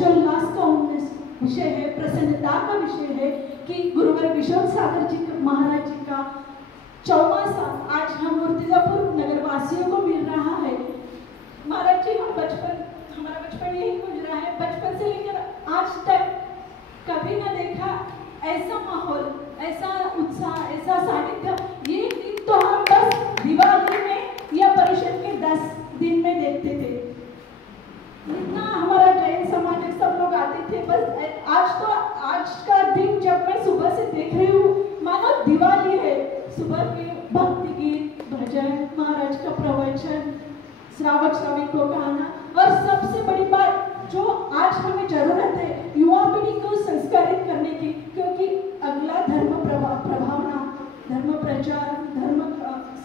हर्षोल्लास का विषय है, प्रसन्नता का विषय है कि गुरुवर विशोद सागर जी महाराज जी का 54वां साल आज हम मूर्तिजापुर नगर वासियों को मिल रहा है। महाराज जी हमारा बचपन यही गुजरा है, बचपन से लेकर आज तक कभी ना देखा ऐसा माहौल, ऐसा उत्साह, ऐसा सानिध्य। ये दिन तो हम बस दिवाली में या परिषद के 10 दिन में देखते थे। इतना हमारा जैन समाज सब लोग आते थे। बस आज का दिन जब मैं सुबह से देख रही हूँ मानो दिवाली है। सुबह के भक्ति गीत, भजन, महाराज का प्रवचन, श्रावक श्राविकों का आना, और सबसे बड़ी बात जो आज हमें जरूरत है युवा पीढ़ी को संस्कारित करने की, क्योंकि अगला धर्म प्रभावना, धर्म प्रचार, धर्म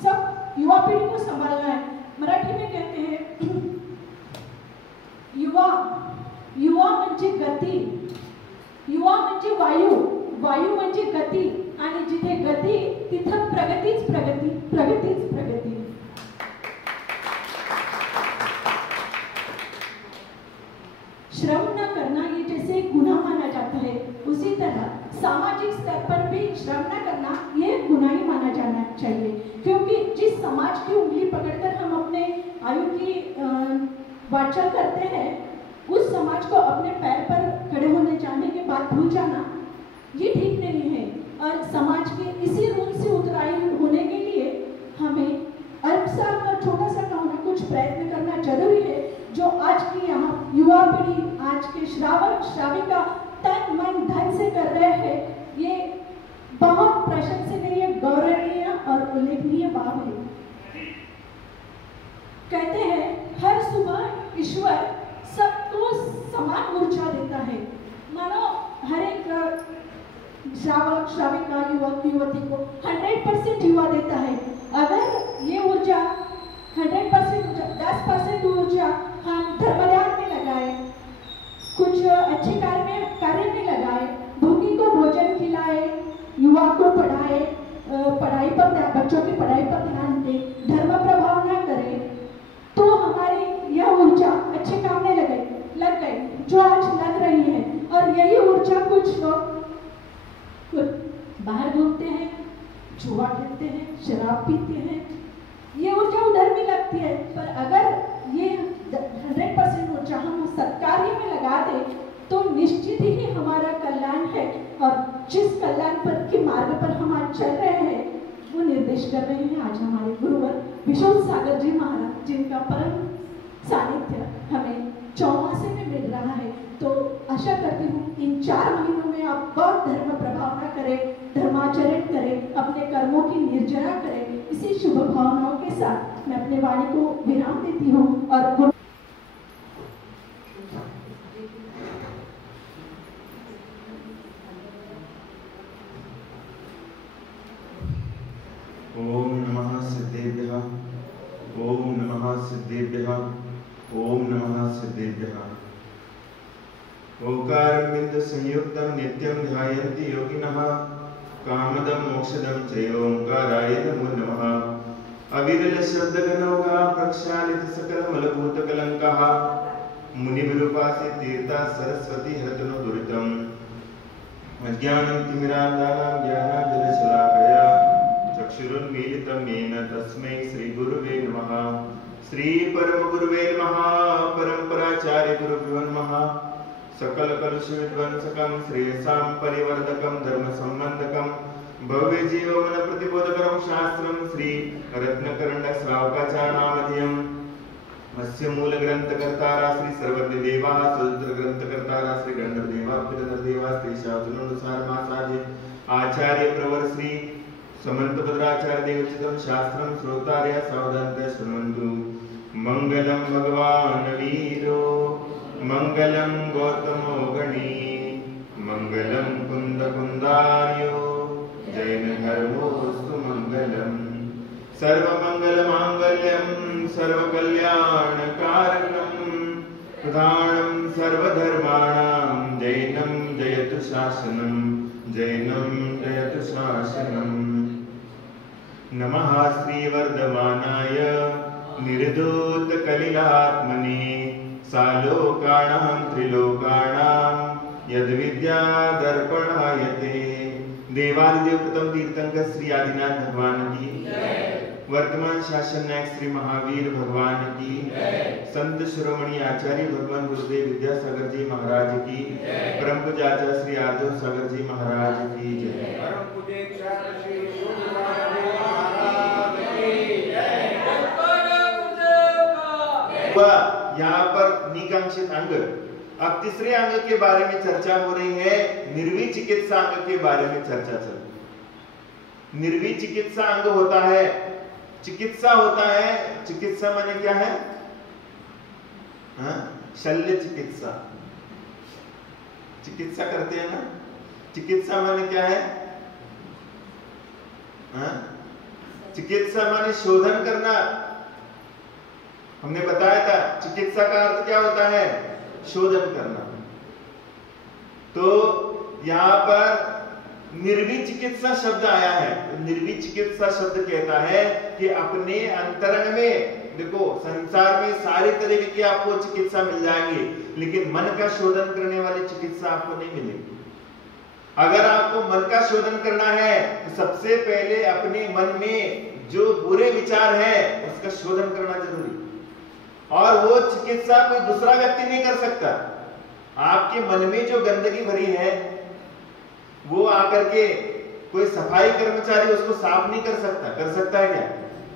सब युवा पीढ़ी को संभालना है। मराठी में कहते हैं युवा म्हणजे गती, युवा म्हणजे वायू म्हणजे गती, आणि जिथे गती तिथं प्रगतीच प्रगती, प्रगतीच प्रगती। श्रम न करना ये जैसे गुनाह माना जाता है, उसी तरह सामाजिक स्तर पर भी श्रम न करना ये गुनाह ही माना जाना चाहिए। क्योंकि जिस समाज की उंगली पकड़कर हम अपने आयु की वाचा करते हैं, उस समाज को अपने पैर पर खड़े होने जाने के बाद भूल जाना ये ठीक नहीं है। और समाज के इसी रूल से उतराई होने के लिए हमें अल्पसा और छोटा सा होना कुछ प्रयत्न करना जरूरी है। जो आज की यहाँ युवा पीढ़ी, आज के श्रावक श्राविका तन मन धन से कर रहे हैं, ये बहुत प्रशंसनीय, गौरवनीय और उल्लेखनीय बात है। कहते हैं हर सुबह ईश्वर सबको समान ऊर्जा देता है। मानो हर एक श्रावक श्राविका, युवक युवती को 100% युवा देता है। अगर ये ऊर्जा 100% 10% ऊर्जा हम धर्मदान में लगाए, कुछ अच्छे कार्य में लगाए, भूखी को भोजन खिलाए, युवा को पढ़ाए, बच्चों की पढ़ाई पर ध्यान दे, धर्म प्रभाव न करे, तो हमारी यह ऊर्जा अच्छे काम में लग गई जो आज लग रही है। और यही ऊर्जा कुछ लोग बाहर घूमते हैं, जुआ खेलते हैं, शराब पीते हैं, ये ऊर्जा उधर भी लगती है। पर अगर ये 100% ऊर्जा हम सत्कार्य में लगा दे तो निश्चित ही हमारा कल्याण है। और जिस कल्याण पर के मार्ग पर हम आज चल रहे हैं वो निर्देश कर रहे हैं आज हमारे गुरुवर विशोद सागर जी महाराज, जिनका परम सानिध्य हमें चौमासे में मिल रहा है। तो आशा करती हूँ इन 4 महीनों में आप बहुत धर्म प्रभावना करें, धर्माचरण करें, अपने कर्मों की निर्जरा करें। इसी शुभ भावनाओं के साथ मैं अपने वाणी को विराम देती हूँ। और ओम नमः सिद्धेभ्यः, ओम नमः सिद्धेभ्यः, ओम नमः सिद्धेभ्यः। ओंकारं बिंदु संयुक्तं नित्यं ध्यायन्ति योगिनः, कामदं मोक्षदं च ओंकाराय नमो नमः। अविरल शब्दगणोगा प्रक्षालित सकलमलभूतकलङ्कः, मुनिविरूपासि तीर्था सरस्वती हरतु दुरितम्। अज्ञानं तिमिरान्धानां ज्ञानाञ्जनशलाकया चक्षुरुन्मीलितं येन तस्मै श्रीगुरुवे नमः। श्रीपरमगुरुवे नमः। परम्पराचार्य गुरुभ्यो नमः। सकलकलुषविध्वंसकं श्रेयसां परिवर्धकं धर्मसम्बन्धकं भव्यजीवमन प्रतिबोधकरं शास्त्रं श्री रत्नकरण्डश्रावकाचार्यनामधेयम्। अस्य मूलग्रन्थकर्तारा श्री सर्वज्ञदेवाः, सूत्रग्रन्थकर्तारा श्री गणधरदेवाः, श्री शास्त्रोनुसारमासादि आचार्य प्रवर श्री समन्तभद्राचार्य देवचितं शास्त्रं श्रोतार्य सावधानतया शृण्वन्तु। मंगलम भगवान वीरो, मंगलम गौतमो गणी, मंगलम कुंद कुंदार्यो, जैन धर्मोस्तु मंगलम। सर्वमंगल मांगल्यम सर्वकल्याणकारकम, प्रधानम सर्वधर्माणां जैनम जयतु शासनम, जैनम जयतु शासनम। नमः श्रीवर्धमानाय निर्धूत कलिलात्मने सालोकाणां त्रिलोकाणां यद विद्या दर्पणायते। देवादिदेव प्रथम तीर्थंकर श्री आदिनाथ भगवान की, वर्तमान शासन नायक श्री महावीर भगवान की, संत शिरोमणि आचार्य भगवान गुरुदेव विद्यासागर जी महाराज की, परम पूज्य आचार्य श्री आर्जव सागर जी महाराज की जय। यहाँ पर निकांक्षित अंग। अब तीसरे अंग के बारे में चर्चा हो रही है, निर्वी चिकित्सा अंग के बारे में चर्चा चल रही है। निर्वी चिकित्सा अंग होता है, चिकित्सा होता है, चिकित्सा माने क्या है? शल्य चिकित्सा, चिकित्सा करते हैं ना, चिकित्सा माने क्या है? चिकित्सा माने शोधन करना। हमने बताया था चिकित्सा का अर्थ क्या होता है? शोधन करना। तो यहाँ पर निर्वी चिकित्सा शब्द आया है। तो निर्वी चिकित्सा शब्द कहता है कि अपने अंतरंग में, देखो संसार में सारी तरीके की आपको चिकित्सा मिल जाएंगी, लेकिन मन का शोधन करने वाली चिकित्सा आपको नहीं मिलेगी। अगर आपको मन का शोधन करना है तो सबसे पहले अपने मन में जो बुरे विचार है उसका शोधन करना जरूरी, और वो चिकित्सा कोई दूसरा व्यक्ति नहीं कर सकता। आपके मन में जो गंदगी भरी है वो आकर के कोई सफाई कर्मचारी उसको साफ नहीं कर सकता। कर सकता है क्या?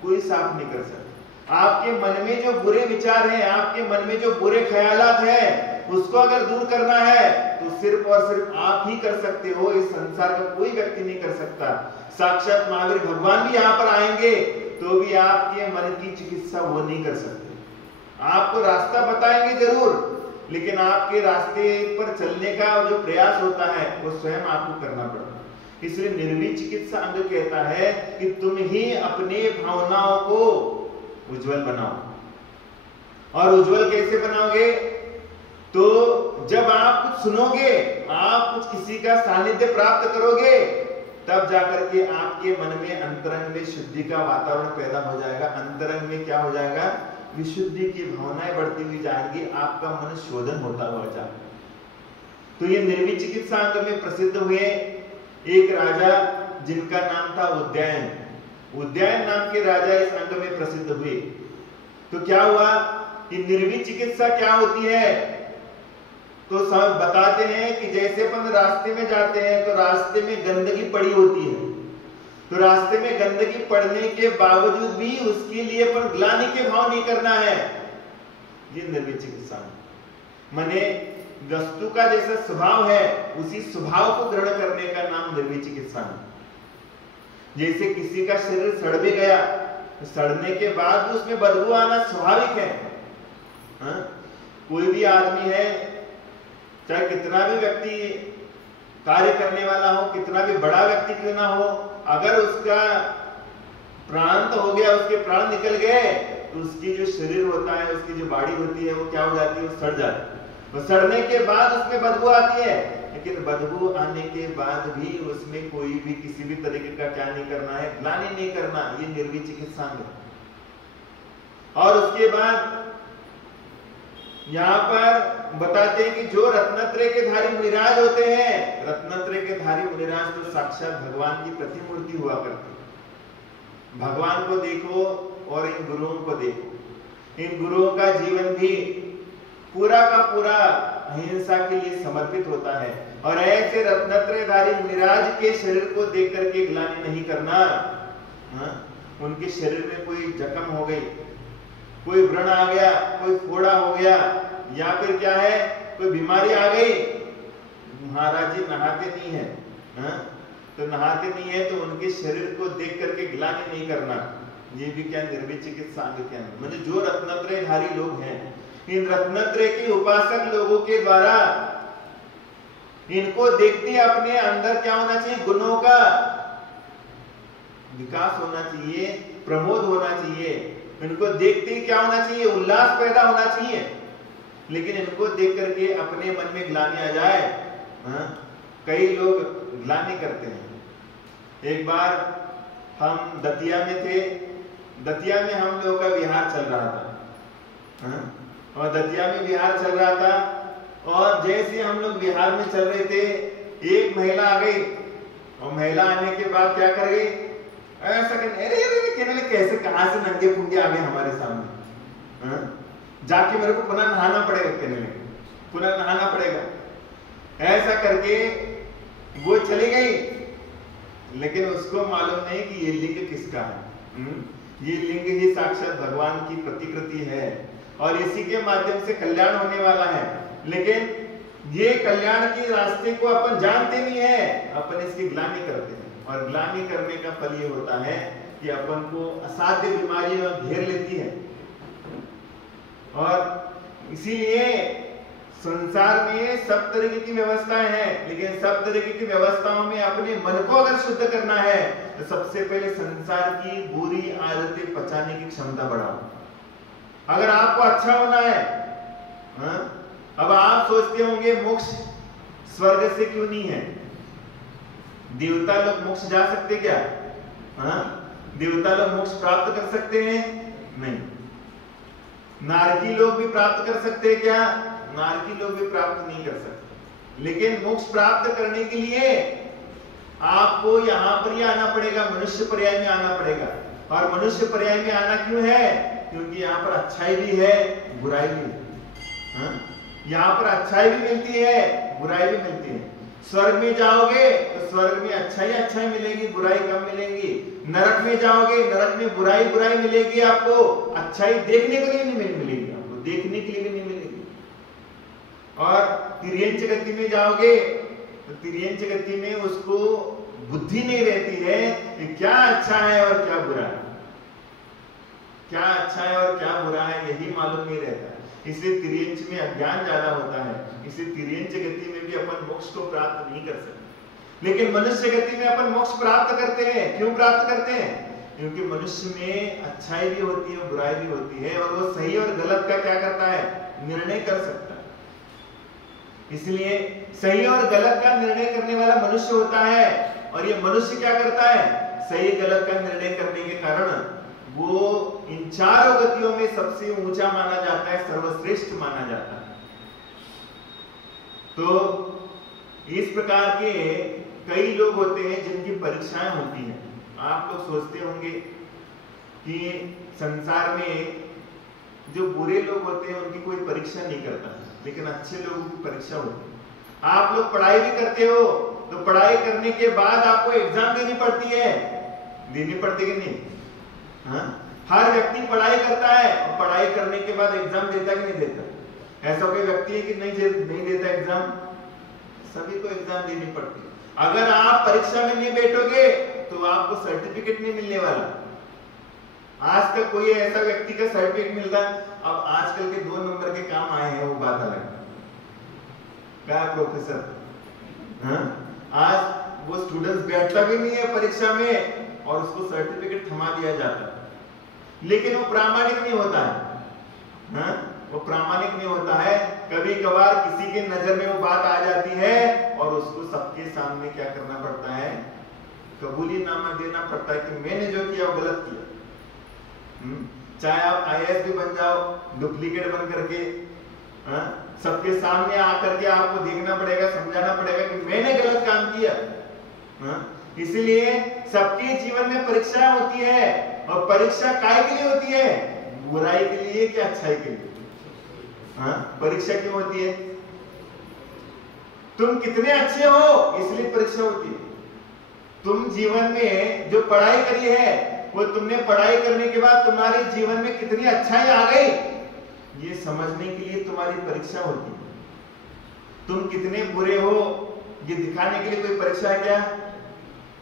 कोई साफ नहीं कर सकता। आपके मन में जो बुरे विचार हैं, आपके मन में जो बुरे ख्यालात हैं, उसको अगर दूर करना है तो सिर्फ और सिर्फ आप ही कर सकते हो। इस संसार का कोई व्यक्ति नहीं कर सकता। साक्षात महावीर भगवान भी यहाँ पर आएंगे तो भी आपके मन की चिकित्सा वो नहीं कर सकते। आपको रास्ता बताएंगे जरूर, लेकिन आपके रास्ते पर चलने का जो प्रयास होता है वो स्वयं आपको करना पड़ता है। इसलिए निर्वी चिकित्सा अंग कहता है कि तुम ही अपने भावनाओं को उज्जवल बनाओ। और उज्जवल कैसे बनाओगे? तो जब आप कुछ सुनोगे, आप कुछ किसी का सानिध्य प्राप्त करोगे, तब जाकर के आपके मन में अंतरंग में शुद्धि का वातावरण पैदा हो जाएगा। अंतरंग में क्या हो जाएगा? विशुद्धि की भावनाएं बढ़ती हुई जाएंगी, आपका मन शोधन होता हुआ जाएगा। तो ये निर्वी चिकित्सा अंग में प्रसिद्ध हुए एक राजा जिनका नाम था उद्यायन। उद्यायन नाम के राजा इस अंग में प्रसिद्ध हुए। तो क्या हुआ कि निर्वी चिकित्सा क्या होती है? तो सब बताते हैं कि जैसे अपन रास्ते में जाते हैं तो रास्ते में गंदगी पड़ी होती है, तो रास्ते में गंदगी पड़ने के बावजूद भी उसके लिए पर ग्लानि के भाव नहीं करना है। ये निर्वी चिकित्सा माने वस्तु का जैसा स्वभाव है उसी स्वभाव को ग्रहण करने का नाम निर्वी चिकित्सा है। जैसे किसी का शरीर सड़ भी गया तो सड़ने के बाद भी उसमें बदबू आना स्वाभाविक है। कोई भी आदमी है, चाहे कितना भी व्यक्ति कार्य करने वाला हो, कितना भी बड़ा व्यक्ति क्यों ना हो, अगर उसका प्राण तो हो गया, उसके प्राण निकल गए, तो उसकी जो शरीर होता है, उसकी जो बॉडी होती है, वो क्या हो जाती है? वो सड़ जाती है। वो सड़ने के बाद उसमें बदबू आती है, लेकिन बदबू आने के बाद भी उसमें कोई भी किसी भी तरीके का क्या नहीं करना है? ग्लानि नहीं करना। ये निर्वी चिकित्सा है। और उसके बाद यहाँ पर बताते हैं कि जो रत्नत्रय के धारी मुनिराज होते हैं, रत्नत्रय के धारी मुनिराज तो साक्षात भगवान की प्रतिमूर्ति हुआ करती। भगवान को देखो और इन गुरुओं को देखो। इन गुरुओं का जीवन भी पूरा का पूरा अहिंसा के लिए समर्पित होता है। और ऐसे रत्नत्रय धारी मुनिराज के शरीर को देख करके ग्लानि नहीं करना। उनके शरीर में कोई जख्म हो गई, कोई व्रण आ गया, कोई फोड़ा हो गया, या फिर क्या है कोई बीमारी आ गई, महाराज जी नहाते नहीं है, तो नहाते नहीं है तो उनके शरीर को देख करके ग्लानि नहीं करना। ये भी क्या निर्वी चिकित्सा अंग क्या है? मतलब जो रत्नत्रय धारी लोग हैं, इन रत्नत्रय के उपासक लोगों के द्वारा इनको देखते अपने अंदर क्या होना चाहिए? गुणों का विकास होना चाहिए, प्रमोद होना चाहिए। इनको देखते ही क्या होना चाहिए? उल्लास पैदा होना चाहिए। लेकिन इनको देख करके अपने मन में ग्लानि आ जाए। कई लोग ग्लानि करते हैं। एक बार हम दतिया में थे, दतिया में हम लोगों का विहार चल रहा था। और दतिया में बिहार चल रहा था, और जैसे हम लोग बिहार में चल रहे थे, एक महिला आ गई, और महिला आने के बाद क्या कर गई, ऐसा कहने, अरे अरे कहने लगे कैसे कहां से नंगे पुंगे आ गए हमारे सामने, जाके मेरे को पुनः नहाना पड़ेगा, कहने लगे पुनः नहाना पड़ेगा। ऐसा करके वो चली गई, लेकिन उसको मालूम नहीं कि ये लिंग किसका है। ये लिंग ही साक्षात भगवान की प्रतिकृति है, और इसी के माध्यम से कल्याण होने वाला है। लेकिन ये कल्याण के रास्ते को अपन जानते नहीं है, अपन इसकी ग्लानि करते हैं, और ग्लानि करने का फल ये होता है कि अपन को असाध्य बीमारियां घेर लेती है। और इसीलिए संसार में सब तरीके की व्यवस्थाएं हैं, लेकिन सब तरीके की व्यवस्थाओं में अपने मन को अगर शुद्ध करना है तो सबसे पहले संसार की बुरी आदतें पचाने की क्षमता बढ़ाओ। अगर आपको अच्छा होना है, अब आप सोचते होंगे मोक्ष स्वर्ग से क्यों नहीं है, देवता लोग मोक्ष जा सकते क्या? देवता लोग मोक्ष प्राप्त कर सकते हैं? नहीं। नारकी लोग भी प्राप्त कर सकते हैं क्या? नारकी लोग भी प्राप्त नहीं कर सकते। लेकिन मोक्ष प्राप्त करने के लिए आपको यहाँ पर ही आना पड़ेगा, मनुष्य पर्याय में आना पड़ेगा। और मनुष्य पर्याय में आना क्यों है? क्योंकि यहाँ पर अच्छाई भी है, बुराई भी है। यहाँ पर अच्छाई भी मिलती है, बुराई भी मिलती है। स्वर्ग में जाओगे तो स्वर्ग में अच्छाई मिलेगी, बुराई कम मिलेगी। नरक में जाओगे, नरक में बुराई मिलेगी आपको, अच्छाई देखने के लिए नहीं मिलेगी, आपको देखने के लिए भी नहीं मिलेगी। और तिर्यंच गति में जाओगे तो तिर्यंच गति में उसको बुद्धि नहीं रहती है कि क्या अच्छा है और क्या बुरा है, क्या अच्छा है और क्या बुरा है यही मालूम नहीं रहता। इसलिए तिर्यंच में अज्ञान ज्यादा होता है, इसलिए तिर्यंच गति में भी अपन मोक्ष को प्राप्त नहीं कर सकते। लेकिन मनुष्य गति में अपन मोक्ष प्राप्त करते हैं। क्यों प्राप्त करते हैं? क्योंकि मनुष्य में अच्छाई भी होती है, बुराई भी होती है, और वो सही और गलत का क्या करता है? निर्णय कर सकता है। इसलिए सही और गलत का निर्णय करने वाला मनुष्य होता है। और ये मनुष्य क्या करता है? सही गलत का निर्णय करने के कारण वो इन चारों गतियों में सबसे ऊंचा माना जाता है, सर्वश्रेष्ठ माना जाता है। तो इस प्रकार के कई लोग होते हैं जिनकी परीक्षाएं होती हैं। आप लोग सोचते होंगे कि संसार में जो बुरे लोग होते हैं उनकी कोई परीक्षा नहीं करता, लेकिन अच्छे लोगों की परीक्षा होती है। आप लोग पढ़ाई भी करते हो तो पढ़ाई करने के बाद आपको एग्जाम देनी पड़ती है, देनी पड़ती है कि नहीं? हर व्यक्ति पढ़ाई करता है और पढ़ाई करने के बाद एग्जाम देता कि नहीं देता? ऐसा कोई व्यक्ति है कि नहीं देता एग्जाम? सभी को एग्जाम देनी पड़ती है। अगर आप परीक्षा में नहीं बैठोगे तो आपको सर्टिफिकेट नहीं मिलने वाला। आज तक कोई ऐसा व्यक्ति का सर्टिफिकेट मिलता? अब आजकल के 2 नंबर के काम आए हैं, वो बात अलग है। क्या प्रोफेसर, आज वो स्टूडेंट्स बैठता भी नहीं है परीक्षा में और उसको सर्टिफिकेट थमा दिया जाता है, लेकिन वो प्रामाणिक नहीं होता है। वो प्रामाणिक नहीं होता है। कभी कभार किसी के नजर में वो बात आ जाती है और उसको सबके सामने क्या करना पड़ता है? कबूलीनामा देना पड़ता है कि मैंने जो किया वो गलत किया। चाहे आप IAS भी बन जाओ डुप्लीकेट बन करके, सबके सामने आकर के आपको देखना पड़ेगा, समझाना पड़ेगा कि मैंने गलत काम किया। इसलिए सबके जीवन में परीक्षा होती है, और परीक्षा काय के लिए होती है? बुराई के लिए कि अच्छाई के लिए? परीक्षा क्यों होती है? तुम कितने अच्छे हो इसलिए परीक्षा होती है। तुम जीवन में जो पढ़ाई करी है वो तुमने पढ़ाई करने के बाद तुम्हारे जीवन में कितनी अच्छाई आ गई ये समझने के लिए तुम्हारी परीक्षा होती है। तुम कितने बुरे हो ये दिखाने के लिए कोई परीक्षा है क्या?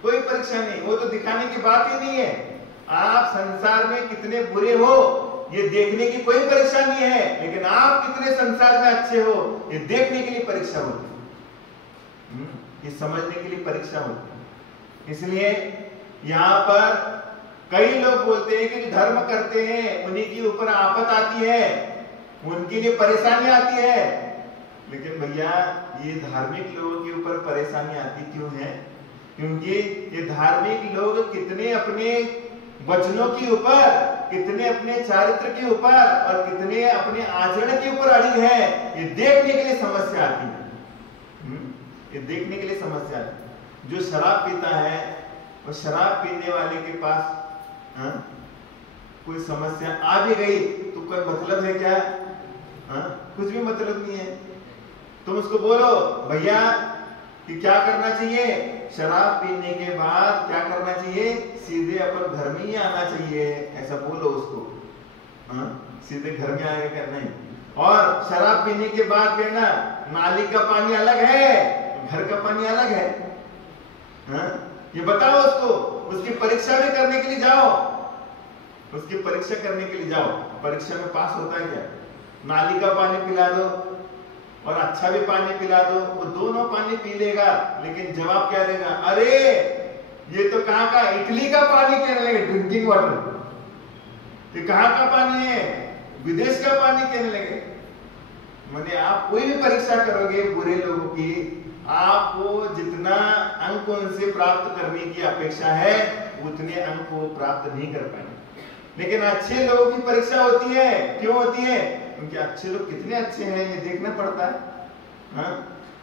कोई परीक्षा नहीं, वो तो दिखाने की बात ही नहीं है। आप संसार में कितने बुरे हो ये देखने की कोई परीक्षा नहीं है, लेकिन आप कितने संसार में अच्छे हो ये देखने के लिए परीक्षा होती है, ये समझने के लिए परीक्षा होती है। इसलिए यहाँ पर कई लोग बोलते हैं कि जो धर्म करते हैं उन्हीं के ऊपर आफत आती है, उनके लिए परेशानी आती है। लेकिन भैया ये धार्मिक लोगों के ऊपर परेशानी आती क्यों है? क्योंकि ये धार्मिक लोग कितने अपने वचनों के ऊपर कितने अपने चारित्र के ऊपर और कितने अपने आचरण के ऊपर अड़ी है, ये देखने के लिए समस्या आती है। ये देखने के लिए समस्या आती है। जो शराब पीता है और शराब पीने वाले के पास कोई समस्या आ भी गई तो कोई मतलब है क्या? कुछ भी मतलब नहीं है। तुम उसको बोलो भैया कि क्या करना चाहिए, शराब पीने के बाद क्या करना चाहिए, सीधे अपन घर में ही आना चाहिए, ऐसा बोलो उसको। सीधे घर में आएगा क्या? नहीं। और शराब पीने के बाद फिर ना नाली का पानी अलग है, घर का पानी अलग है। ये बताओ उसको। उसकी परीक्षा भी करने के लिए जाओ, उसकी परीक्षा करने के लिए जाओ, परीक्षा में पास होता है क्या? नाली का पानी पिला दो और अच्छा भी पानी पिला दो, वो दोनों पानी पी लेगा, लेकिन जवाब क्या देगा? अरे ये तो कहाँ का, इटली का पानी कहने लगे, ड्रिंकिंग वाटर। ये कहाँ का पानी है? विदेश का पानी कहने लगे। मैंने आप कोई भी परीक्षा करोगे बुरे लोगों की, आपको जितना अंक उनसे प्राप्त करने की अपेक्षा है उतने अंक वो प्राप्त नहीं कर पाएंगे। लेकिन अच्छे लोगों की परीक्षा होती है। क्यों होती है? क्योंकि अच्छे लोग कितने अच्छे हैं ये देखना पड़ता है।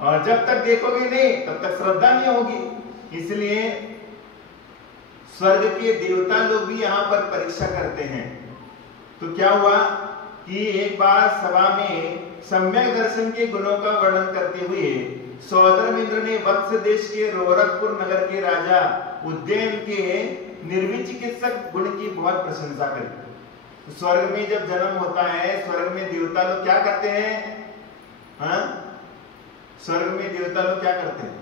और जब तक देखोगे नहीं तब तक श्रद्धा नहीं होगी। इसलिए स्वर्ग के देवता लोग भी यहाँ पर परीक्षा करते हैं। तो क्या हुआ कि एक बार सभा में सम्यक दर्शन के गुणों का वर्णन करते हुए सौधर्मेंद्र ने वत्स देश के रोरखपुर नगर के राजा उज्जैन के निर्विचिकित्सक गुण की बहुत प्रशंसा करी। स्वर्ग में जब जन्म होता है, स्वर्ग में देवता लोग क्या करते हैं? स्वर्ग में देवता लोग क्या करते हैं?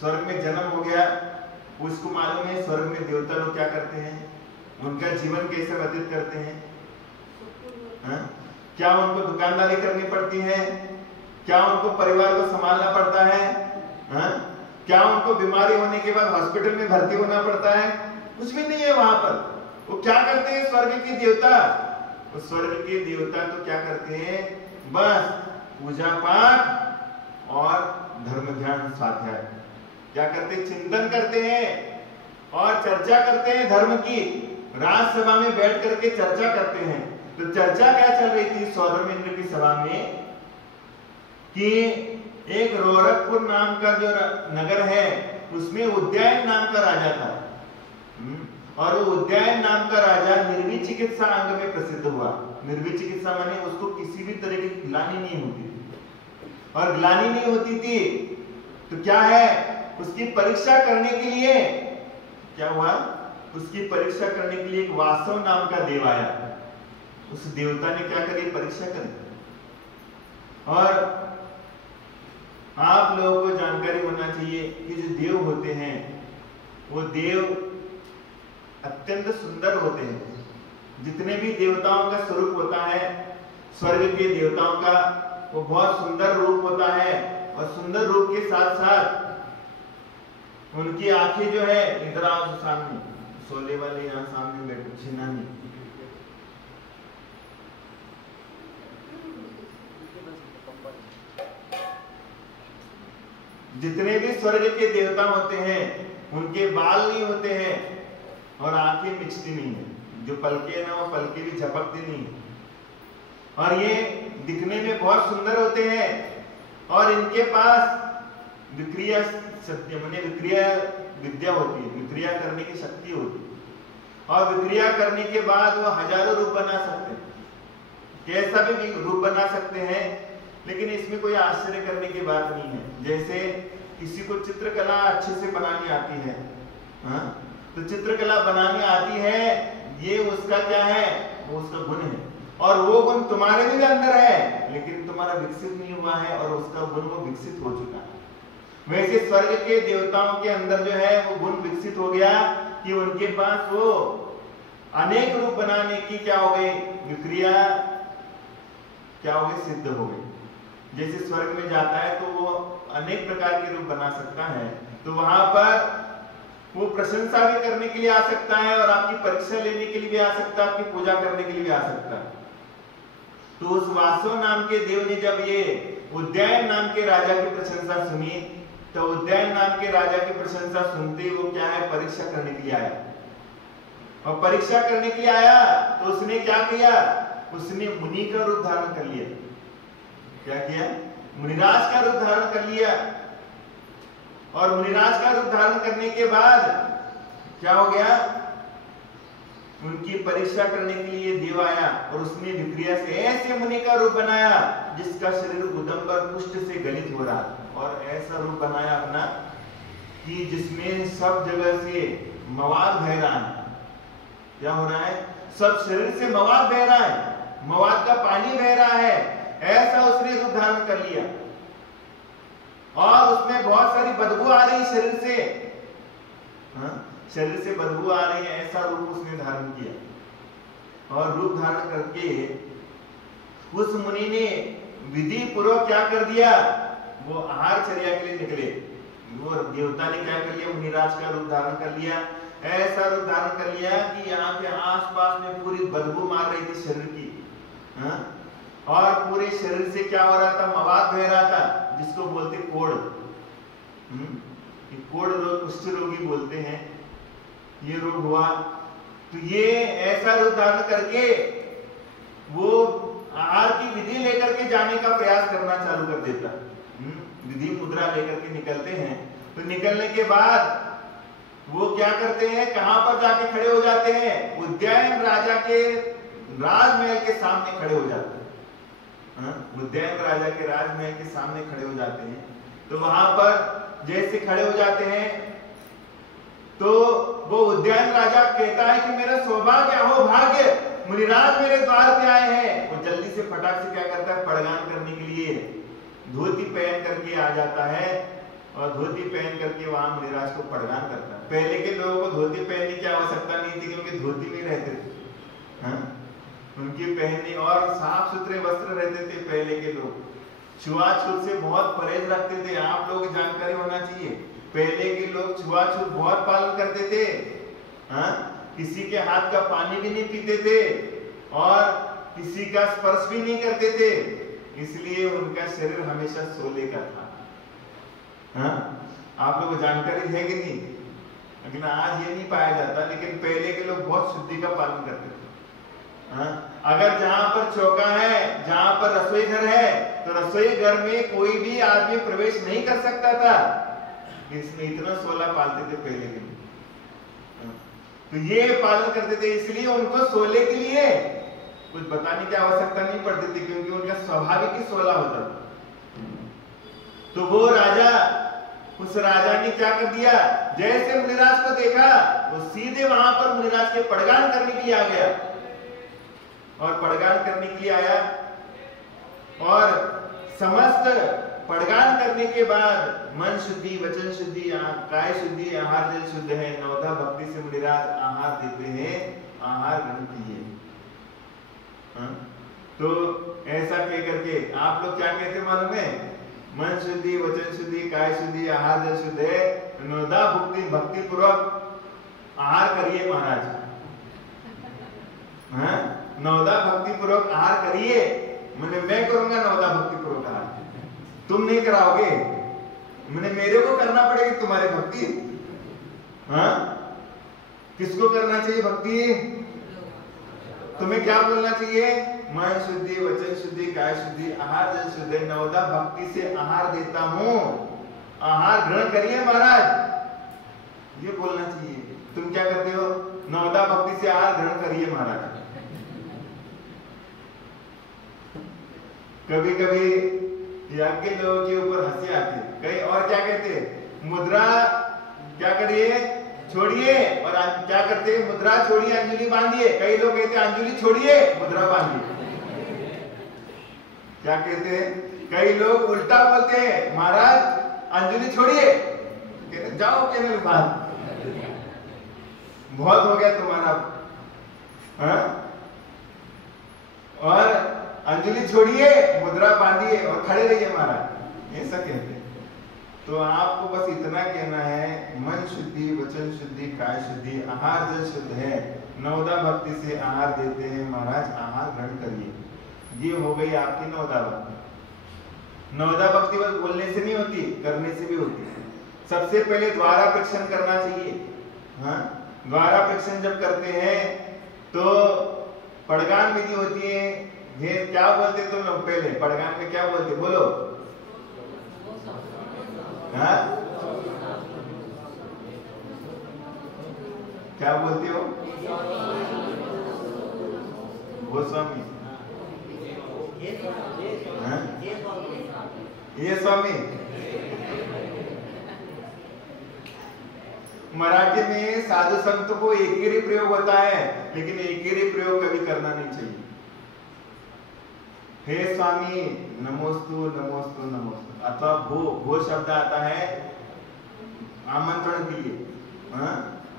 स्वर्ग में जन्म हो गया, उसको मालूम है स्वर्ग में देवता लोग क्या करते हैं, उनका जीवन कैसे व्यतीत करते हैं। क्या उनको दुकानदारी करनी पड़ती है? क्या उनको परिवार को संभालना पड़ता है? क्या उनको बीमारी होने के बाद हॉस्पिटल में भर्ती होना पड़ता है? कुछ भी नहीं है वहां पर। वो क्या करते हैं स्वर्ग के देवता? वो स्वर्ग के देवता तो क्या करते हैं? बस पूजा पाठ और धर्म ध्यान स्वाध्याय क्या करते हैं? चिंतन करते हैं और चर्चा करते हैं धर्म की। राजसभा में बैठ करके चर्चा करते हैं। तो चर्चा क्या चल रही थी सौधर्मेंद्र की सभा में कि एक रोरखपुर नाम का जो नगर है उसमें उज्जैन नाम का राजा था। और वो उज्जैन नाम का राजा निर्विचिकित्सा अंग में प्रसिद्ध हुआ। निर्विचिकित्सा माने उसको किसी भी तरह की ग्लानि नहीं होती थी। और ग्लानि नहीं होती थी तो क्या है, उसकी परीक्षा करने के लिए क्या हुआ, उसकी परीक्षा करने के लिए एक वासव नाम का देव आया। उस देवता ने क्या करी, परीक्षा करी। और आप लोगों को जानकारी होना चाहिए कि जो देव होते हैं वो देव अत्यंत सुंदर होते हैं। जितने भी देवताओं का स्वरूप होता है स्वर्ग के देवताओं का, वो बहुत सुंदर रूप होता है। और सुंदर रूप के साथ साथ उनकी आंखें जो है, इधर आओ सामने, सोले वाले यहाँ सामने बैठो, छीना नहीं। जितने भी स्वर्ग के देवता होते हैं उनके बाल नहीं होते हैं और आंखें मिचती नहीं है। जो पलके है ना वो पलके भी झपकती नहीं है। और ये दिखने में बहुत सुंदर होते हैं। और इनके पास विक्रिया सत्य माने विक्रिया विद्या होती है, विक्रिया करने की शक्ति होती है। और विक्रिया करने के बाद वो हजारों रूप बना सकते हैं, कैसा भी रूप बना सकते हैं। लेकिन इसमें कोई आश्चर्य करने की बात नहीं है। जैसे किसी को चित्रकला अच्छे से बनानी आती है, तो चित्रकला बनानी आती है, ये उसका क्या है, वो उसका गुण है। और वो गुण तुम्हारे भी अंदर है लेकिन तुम्हारा विकसित नहीं हुआ है और उसका गुण वो विकसित हो चुका है। वैसे स्वर्ग के देवताओं के अंदर जो है वो गुण विकसित हो गया कि उनके पास वो अनेक रूप बनाने की क्या हो गई, विक्रिया क्या हो गई, सिद्ध हो गई। जैसे स्वर्ग में जाता है तो वो अनेक प्रकार के रूप बना सकता है। तो वहां पर वो प्रशंसा भी करने के लिए आ सकता है और आपकी परीक्षा लेने के लिए भी आ सकता है, आपकी पूजा करने के लिए भी आ सकता है। तो उस वासव नाम के देव ने जब ये उज्जैन नाम के राजा की प्रशंसा सुनी तो उज्जैन नाम के राजा की प्रशंसा सुनते ही वो क्या है, परीक्षा करने के लिए आया। और परीक्षा करने के लिए आया तो उसने क्या किया, उसने मुनि का रूप धारण कर लिया। क्या किया, मुनिराज का रूप धारण कर लिया। और मुनिराज का रूप धारण करने के बाद क्या हो गया, उनकी परीक्षा करने के लिए देव आया और उसने विक्रिया से ऐसे मुनि का रूप बनाया जिसका शरीर उदंबर कुष्ठ से गलित हो रहा, और ऐसा रूप बनाया अपना कि जिसमें सब जगह से मवाद बह रहा है। क्या हो रहा है, सब शरीर से मवाद बह रहा है, मवाद का पानी बह रहा है, ऐसा उसने रूप धारण कर लिया। और उसमें बहुत सारी बदबू आ रही शरीर से, शरीर से बदबू आ रही है, ऐसा रूप उसने धारण किया। और रूप धारण करके उस मुनि ने विधि पूर्वक क्या कर दिया, वो आहार चर्या के लिए निकले। वो देवता ने क्या कर लिया, मुनिराज का रूप धारण कर लिया। ऐसा रूप धारण कर लिया कि यहाँ के आसपास में पूरी बदबू मार रही थी शरीर की, और पूरे शरीर से क्या हो रहा था, मवाद बह रहा था, जिसको बोलते कोढ़। कोढ़ रोग, कुष्ठ रोगी बोलते हैं, ये रोग हुआ। तो ये ऐसा रूप धारण करके वो आहार की विधि लेकर के जाने का प्रयास करना चालू कर देता। विधि मुद्रा लेकर के निकलते हैं, तो निकलने के बाद वो क्या करते हैं, कहां पर जाके खड़े हो जाते हैं, उद्यान राजा के राजमहल के सामने खड़े हो जाते हैं। उद्यान राजा के राजमहल के सामने खड़े हो जाते हैं। तो वहां पर जैसे खड़े हो जाते हैं तो वो उद्यान राजा कहता है कि मेरा सौभाग्य हो भाग्य, मुनिराज मेरे द्वार पे आए हैं। वो जल्दी से फटाक से क्या करता है, पड़गान करने के लिए धोती पहन करके आ जाता है, और धोती पहन करके वहां मुनिराज को पड़गान करता है। पहले के लोगों को धोती पहनने की आवश्यकता नहीं थी, क्योंकि धोती में रहते थे, उनकी पहनने और साफ सुथरे वस्त्र रहते थे। पहले के लोग छुआछूत से बहुत परहेज रखते थे। आप लोगों की जानकारी होना चाहिए, पहले के लोग छुआछूत बहुत पालन करते थे। किसी के हाथ का पानी भी नहीं पीते थे और किसी का स्पर्श भी नहीं करते थे, इसलिए उनका शरीर हमेशा सोले का था। आप लोगों को जानकारी है कि नहीं? लेकिन आज ये नहीं पाया जाता, लेकिन पहले के लोग बहुत शुद्धि का पालन करते थे। अगर जहां पर चौका है, जहां पर रसोई घर है, तो रसोई घर में कोई भी आदमी प्रवेश नहीं कर सकता था। इसमें इतना सोला पालते थे पहले के लोग, तो ये पालन करते थे, इसलिए उनको सोले के लिए कुछ बताने की आवश्यकता नहीं पड़ती थी, क्योंकि उनका स्वाभाविक ही सोला होता था। तो वो राजा, उस राजा ने क्या कर दिया, जैसे मुनिराज को देखा वो सीधे वहां पर मुनिराज के पड़गान करने के लिए आ गया। और पड़गान करने के लिए आया, और समस्त पड़गान करने के बाद मन शुद्धि, वचन शुद्धि, काय शुद्धि, आहार जल शुद्ध है, नवधा भक्ति से मुनिराज आहार देते हैं, आहार ग्रहण कीजिए। तो ऐसा कह करके आप लोग क्या कहते मालूम है, मन शुद्धि, वचन शुद्धि, काय शुद्धि, आहार जल शुद्ध है, नवधा भक्ति पूर्वक आहार करिए महाराज। नवदा भक्ति पूर्वक आहार करिए। मैं करूंगा नवदा भक्ति पूर्वक आहार, तुम नहीं कराओगे, मेरे को करना पड़ेगी तुम्हारी भक्ति। किसको करना चाहिए भक्ति? तुम्हें क्या बोलना चाहिए? मन शुद्धि, वचन शुद्धि, काय शुद्धि, आहार जल शुद्ध है, नवदा भक्ति से आहार देता हूं, आहार ग्रहण करिए महाराज, ये बोलना चाहिए। तुम क्या करते हो? नवदा भक्ति से आहार ग्रहण करिए महाराज। कभी कभी यज्ञ लोगों के ऊपर हंसी आती, कई और क्या कहते, मुद्रा क्या करिए, छोड़िए, और क्या करते, मुद्रा छोड़िए, अंजलि बांधिए। कई लोग कहते अंजलि छोड़िए, मुद्रा बांधिए। क्या कहते हैं? कई लोग उल्टा बोलते हैं, महाराज अंजलि छोड़िए, कहते जाओ केवल बात, बहुत हो गया तुम्हारा। और अंजलि छोड़िए, मुद्रा बांधिए और खड़े रहिए महाराज, ऐसा कहते हैं। तो आपको बस इतना कहना है, मन शुद्धि, वचन शुद्धि, काय शुद्धि, आहार जल शुद्ध है, नवदा भक्ति से आहार देते हैं महाराज, आहार ग्रहण करिए। ये हो गई आपकी नवदा भक्ति। नवदा भक्ति बस बोलने से नहीं होती, करने से भी होती है। सबसे पहले द्वारा प्रक्षण करना चाहिए। द्वारापेक्षण जब करते हैं तो पड़गान विधि होती है। ये क्या बोलते तुम लोग पहले पड़गान में क्या बोलते बोलो? हाँ क्या बोलते हो? गोस्वामी ये स्वामी। मराठी में साधु संत को एक ही प्रयोग होता है, लेकिन एक ही प्रयोग कभी करना नहीं चाहिए। हे स्वामी नमोस्तु नमोस्तु नमोस्तु, अथवा भो शब्द आता है आमंत्रण के लिए।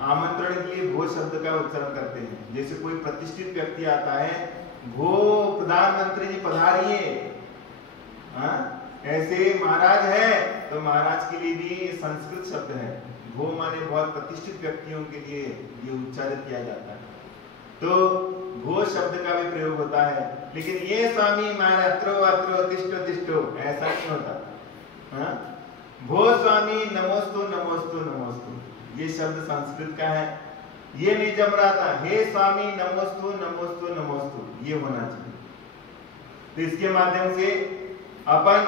आमंत्रण के लिए भो शब्द का उच्चारण करते हैं। जैसे कोई प्रतिष्ठित व्यक्ति आता है, भो प्रधानमंत्री जी पधारिए, ऐसे महाराज है तो महाराज के लिए भी संस्कृत शब्द है। भो माने बहुत प्रतिष्ठित व्यक्तियों के लिए ये उच्चारित किया जाता है, तो भो शब्द का भी प्रयोग होता है। लेकिन ये स्वामी मान अत्रो अत्रो तिष्ठो तिष्ठो ऐसा नहीं होता। भो स्वामी नमोस्तु नमोस्तु नमोस्तु ये शब्द संस्कृत का है, ये नहीं जम रहा था। हे स्वामी नमोस्तु नमोस्तु नमोस्तु ये होना चाहिए। तो इसके माध्यम से अपन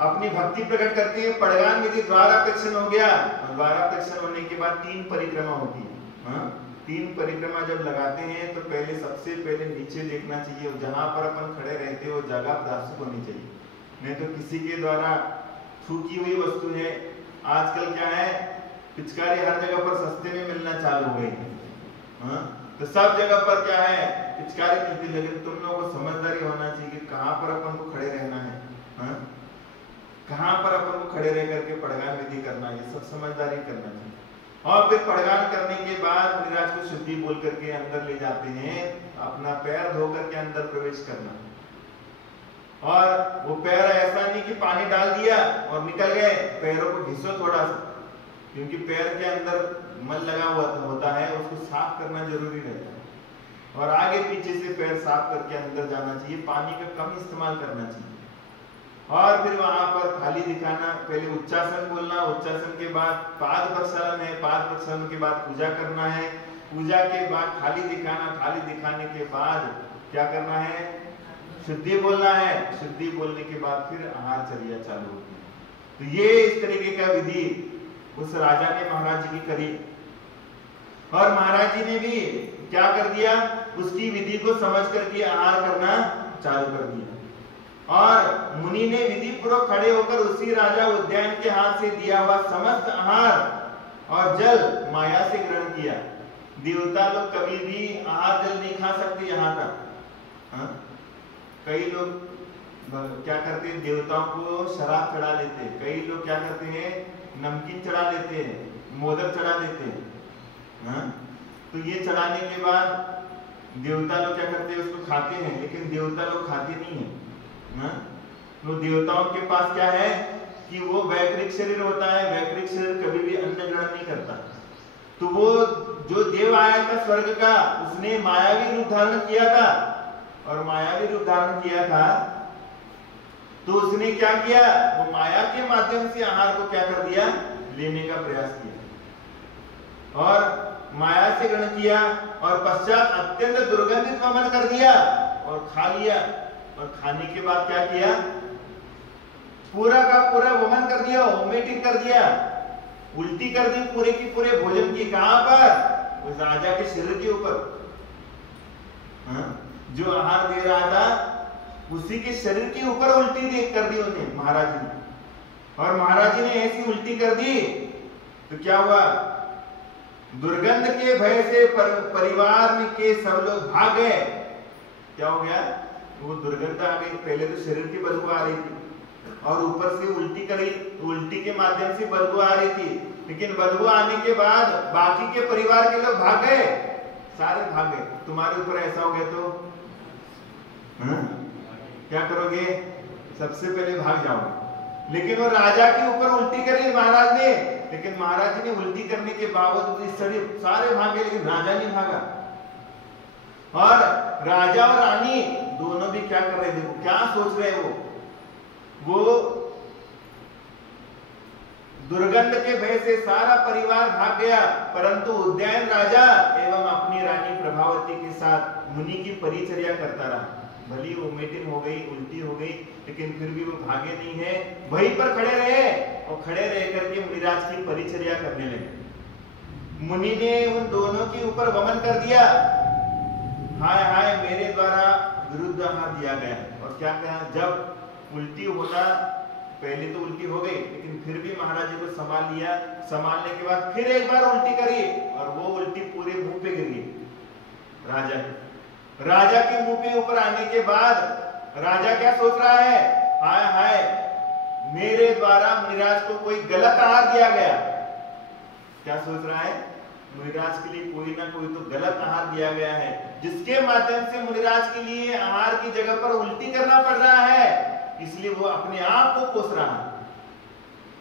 अपनी भक्ति प्रकट करते हैं। पड़गान विधि द्वारापेक्षण हो गया, और द्वारापेक्षण होने के बाद 3 परिक्रमा होती है। 3 परिक्रमा जब लगाते हैं तो पहले सबसे पहले नीचे देखना चाहिए, जहां पर अपन खड़े रहते हो जगह प्लास्टिक होनी चाहिए, नहीं तो किसी के द्वारा थूकी हुई वस्तु है। आजकल क्या है, पिचकारी हर जगह पर सस्ते में मिलना चालू हो गई है। तो सब जगह पर क्या है पिचकारी मिलती, लेकिन तुम लोगों को समझदारी होना चाहिए कि कहां पर अपन को खड़े रहना है, कहां पर अपन को खड़े रह करके पड़गान विधि करना है, ये सब समझदारी करना चाहिए। और फिर पड़गान करने के बाद मुनिराज को शुद्धि बोल करके अंदर ले जाते हैं, अपना पैर धो करके अंदर प्रवेश करना। और वो पैर ऐसा नहीं कि पानी डाल दिया और निकल गए, पैरों को घिसो थोड़ा सा, क्योंकि पैर के अंदर मल लगा हुआ होता है, उसको साफ करना जरूरी रहता है। और आगे पीछे से पैर साफ करके अंदर जाना चाहिए, पानी का कम इस्तेमाल करना चाहिए। और फिर वहां पर थाली दिखाना, पहले उच्चासन बोलना, उच्चासन के बाद पाद प्रक्षालन है, पाद प्रक्षालन के बाद पूजा करना है, पूजा के बाद थाली दिखाना, थाली दिखाने के बाद क्या करना है, शुद्धि बोलना है, शुद्धि बोलने के बाद फिर आहार चर्या चालू होती है। तो ये इस तरीके का विधि उस राजा ने महाराज जी की करी, और महाराज जी ने भी क्या कर दिया, उसकी विधि को समझ करके आहार करना चालू कर दिया। और मुनि ने विधि पूर्वक खड़े होकर उसी राजा उद्यान के हाथ से दिया हुआ समस्त आहार और जल माया से ग्रहण किया। देवता लोग कभी भी आहार जल नहीं खा सकते यहाँ तक। कई लोग क्या करते हैं, देवताओं को शराब चढ़ा लेते हैं, कई लोग क्या करते हैं नमकीन चढ़ा लेते हैं, मोदक चढ़ा लेते हैं। तो ये चढ़ाने के बाद देवता लोग क्या करते हैं, उसको खाते हैं, लेकिन देवता लोग खाते नहीं है। तो देवताओं के पास क्या है कि वो वैकृत शरीर होता है, वैकृत शरीर कभी भी अन्न ग्रहण नहीं करता। तो वो जो देव आया था स्वर्ग का, उसने मायावी रूप धारण किया था, और मायावी रूप धारण किया था तो उसने क्या किया, वो माया के माध्यम से आहार को क्या कर दिया, लेने का प्रयास किया, और माया से ग्रहण किया, और पश्चात अत्यंत दुर्गंधित वमन कर दिया और खा लिया। और खाने के बाद क्या किया, पूरा का पूरा वमन कर दिया, वोमिटिंग कर दिया, उल्टी कर दी पूरे की पूरे भोजन की। कहां पर, उस राजा के शरीर के ऊपर। जो आहार दे रहा था उसी के शरीर के ऊपर उल्टी कर दी उन्हें महाराज ने। और महाराज जी ने ऐसी उल्टी कर दी तो क्या हुआ, दुर्गंध के भय से परिवार में के सब लोग भाग गए। क्या हो गया, वो दुर्गंध आ गई, पहले तो शरीर की बदबू आ रही थी और ऊपर से उल्टी करी, उल्टी के माध्यम से बदबू आ रही थी, लेकिन बदबू आने के बाद बाकी के परिवार के लोग भाग गए, सारे भाग गए। तुम्हारे ऊपर ऐसा हो गया तो क्या करोगे, सबसे पहले भाग जाओगे। लेकिन वो राजा के ऊपर उल्टी करी महाराज ने, लेकिन महाराज जी ने उल्टी करने के बावजूद सारे भागे, लेकिन राजा नहीं भागा। और राजा और रानी दोनों भी क्या कर रहे थे, क्या सोच रहे, वो दुर्गंध के भय से सारा परिवार भाग गया, परंतु उद्यान राजा एवं अपनी रानी प्रभावती के साथ मुनि की परिचर्या करता रहा। भली वोमिटिंग हो गई, उल्टी हो गई, लेकिन फिर भी वो भागे नहीं है, वहीं पर खड़े रहे और खड़े रह करके मुनिराज की परिचर्या करने लगे। मुनि ने उन दोनों के ऊपर वमन कर दिया। हाय हाय, मेरे द्वारा विरुद्ध आहार दिया गया। और क्या कहा, जब उल्टी होना, पहले तो उल्टी हो गई, लेकिन फिर भी महाराज जी को संभाल लिया। संभालने के बाद फिर एक बार उल्टी करी और वो उल्टी पूरे मुंह पे गिर गई राजा के मुंह पे ऊपर आने के बाद राजा क्या सोच रहा है, हाय हाय, मेरे द्वारा मुनिराज को कोई गलत आहार दिया गया। क्या सोच रहा है, मुनिराज के लिए कोई ना कोई तो गलत आहार दिया गया है, जिसके माध्यम से मुनिराज के लिए आहार की जगह पर उल्टी करना पड़ रहा है। इसलिए वो अपने आप को कोस रहा है,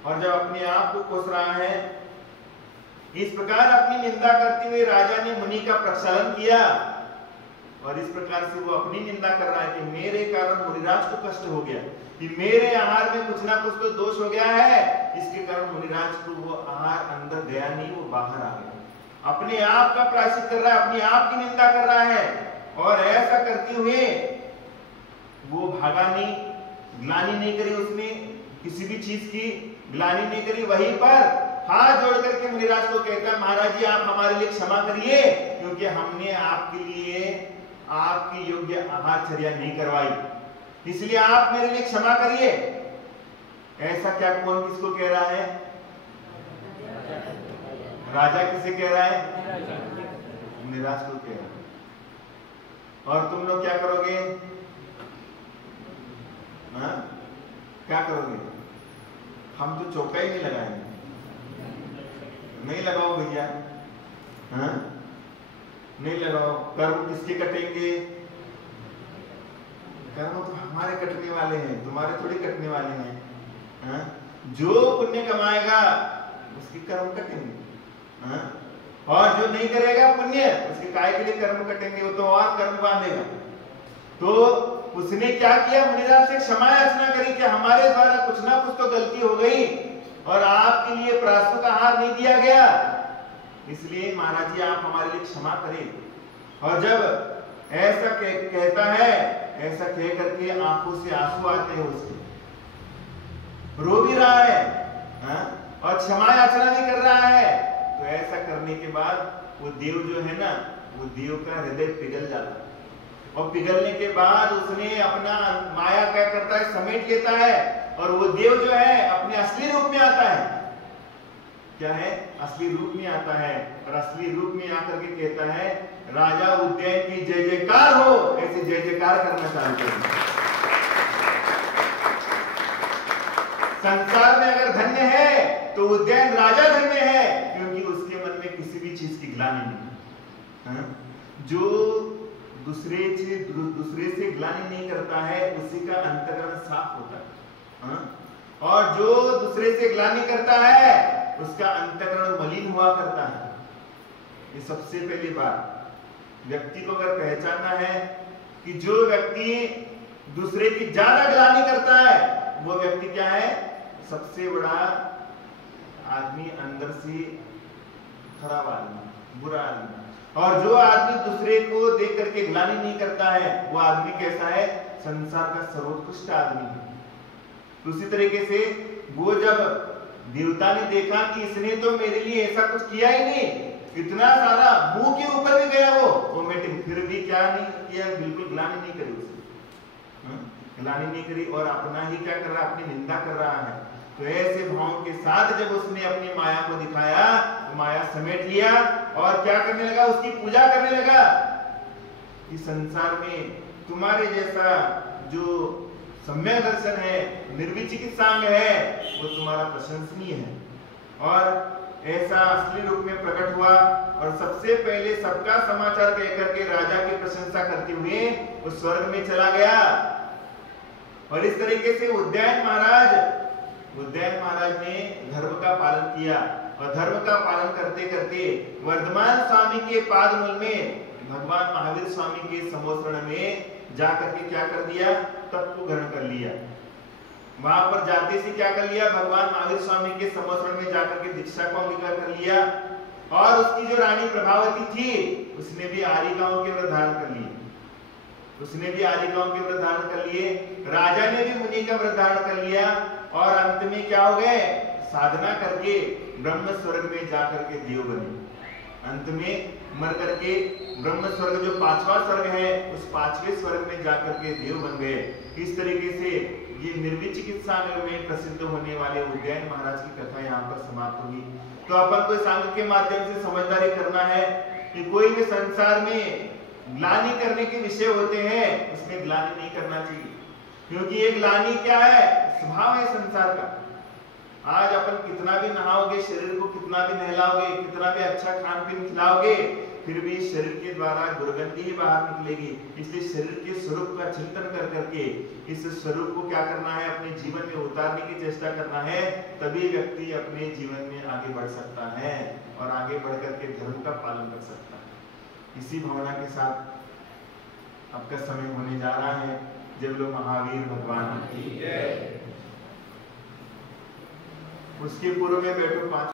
और जब अपने आप को कोस रहा है, इस प्रकार अपनी निंदा करते हुए राजा ने मुनि का प्रक्षालन किया। और इस प्रकार से वो अपनी निंदा कर रहा है कि मेरे कारण मुनिराज को कष्ट हो गया, कि मेरे आहार में कुछ ना कुछ तो दोष हो गया है, इसके कारण मुनिराज को वो आहार अंदर गया नहीं, वो बाहर आ गया। अपने आप का प्रायश्चित कर रहा है, अपने आप की निंदा कर रहा है। और ऐसा करते हुए वो भागा नहीं, ग्लानि नहीं करी, उसने किसी भी चीज की ग्लानि नहीं करी। वहीं पर हाथ जोड़ करके मुनिराज को कहता है, महाराज जी आप हमारे लिए क्षमा करिए, क्योंकि हमने आपके लिए आपकी योग्य आहारचर्या नहीं करवाई, इसलिए आप मेरे लिए क्षमा करिए। ऐसा क्या कौन किसको कह रहा है, राजा किसे कह रहा है, मुनिराज को कह रहा है। और तुम लोग क्या करोगे, हाँ? क्या करोगे, हम तो चौका ही नहीं लगाएंगे। नहीं लगाओ भैया, हाँ? नहीं लगाओ। कर्म किसके कटेंगे, कर्म तो हमारे कटने वाले हैं, तुम्हारे थोड़ी कटने वाले हैं, हाँ? जो पुण्य कमाएगा उसके कर्म कटेंगे, हाँ? और जो नहीं करेगा पुण्य, उसके काय के लिए कर्म कटेंगे, वो तो और कर्म बांधेगा। तो उसने क्या किया, मुनिराज से क्षमा याचना करी कि हमारे द्वारा कुछ ना कुछ तो गलती हो गई और आपके लिए प्रायश्चित आहार नहीं दिया गया, इसलिए महाराज जी आप हमारे लिए क्षमा करें। और जब ऐसा कहता है, ऐसा कह करके आंखों से आंसू आते हैं, उसके रो भी रहा है, हाँ? और क्षमा याचना भी कर रहा है। तो ऐसा करने के बाद वो देव जो है ना, वो देव का हृदय पिघल जाता है, और पिघलने के बाद उसने अपना माया क्या करता है, समेट लेता है, और वो देव जो है अपने असली रूप में आता है। क्या है, असली रूप में आता है, और असली रूप में आकर के कहता है, राजा उद्यान की जय जयकार हो, ऐसे जय जयकार करना चालू करें। संसार में अगर धन्य है तो उद्यान राजा धन्य है, क्योंकि उसके मन में किसी भी चीज की ग्लानि नहीं, हाँ? जो दूसरे से ग्लानि नहीं करता है, उसी का अंतःकरण साफ होता है, हाँ? और जो दूसरे से ग्लानि करता है, उसका अंतःकरण मलिन हुआ करता है। ये सबसे पहली बात, व्यक्ति को अगर पहचानना है कि जो व्यक्ति दूसरे की ज्यादा ग्लानि करता है, वो व्यक्ति क्या है, सबसे बड़ा आदमी, अंदर से खराब आदमी, बुरा आदमी। और जो आदमी दूसरे को देख करके ग्लानि नहीं करता है, वो आदमी कैसा है, संसार का सर्वोत्कृष्ट आदमी है। उसी तरीके से वो जब देवता ने देखा कि इसने तो मेरे लिए ऐसा कुछ किया ही नहीं, इतना सारा मुंह के ऊपर भी गया वो मीटिंग, फिर भी क्या नहीं किया, बिल्कुल ग्लानि नहीं करी उसने, ग्लानि नहीं करी, और अपना ही क्या कर रहा है, अपनी निंदा कर रहा है। तो ऐसे भाव के साथ जब उसने अपनी माया को दिखाया, तो माया समेट लिया और क्या करने लगा, उसकी पूजा करने लगा। इस संसार में तुम्हारे जैसा जो सम्यक दर्शन है, निर्विचिकित्सांग है, वो तुम्हारा प्रशंसनीय है। और ऐसा असली रूप में प्रकट हुआ, और सबसे पहले सबका समाचार कहकर के राजा की प्रशंसा करते हुए वो स्वर्ग में चला गया। और इस तरीके से उद्यान महाराज ने धर्म का पालन किया, और धर्म का पालन करते करते वर्धमान स्वामी के पादमूल में, भगवान महावीर स्वामी के समोसरण में जाकर के क्या कर दिया, तप को ग्रहण कर लिया। वहां पर जाते से क्या कर लिया, भगवान महावीर स्वामी के समर्थन में जाकर के दीक्षा को अंगीकार कर लिया। और उसकी जो रानी प्रभावती थी उसने भी आर्यिकाओं के व्रत धारण कर लिए, उसने भी आर्यिकाओं के व्रत धारण कर लिए। राजा ने भी मुनि का व्रत धारण कर लिया और अंत में क्या हो गए, साधना करके ब्रह्म स्वर्ग में जाकर के देव बने। अंत में मर करके ब्रह्म स्वर्ग जो 5वां स्वर्ग है उस 5वें स्वर्ग में जाकर के देव बन गए। इस तरीके से ये निर्विच चिकित्सा में प्रसिद्ध होने वाले उदयन महाराज की कथा यहाँ पर समाप्त होगी। तो अपन को सांख्य के माध्यम से समझदारी करना है कि कोई भी संसार में ग्लानि करने के विषय होते हैं उसमें ग्लानि नहीं करना चाहिए, क्योंकि ये ग्लानि क्या है, स्वभाव है संसार का। आज अपन कितना भी नहाओगे, शरीर को कितना भी नहलाओगे, कितना भी अच्छा खान पीन खिलाओगे, फिर भी शरीर के द्वारा दुर्गंधी ही बाहर निकलेगी। इसलिए शरीर के स्वरूप का चिंतन कर करके इस स्वरूप को क्या करना है, अपने जीवन में उतारने की चेष्टा करना है, तभी व्यक्ति अपने जीवन में आगे बढ़ सकता है और आगे बढ़ करके धर्म का पालन कर सकता है। इसी भावना के साथ आपका समय होने जा रहा है। जब लोग महावीर भगवान, उसके पूर्व में बैठो 5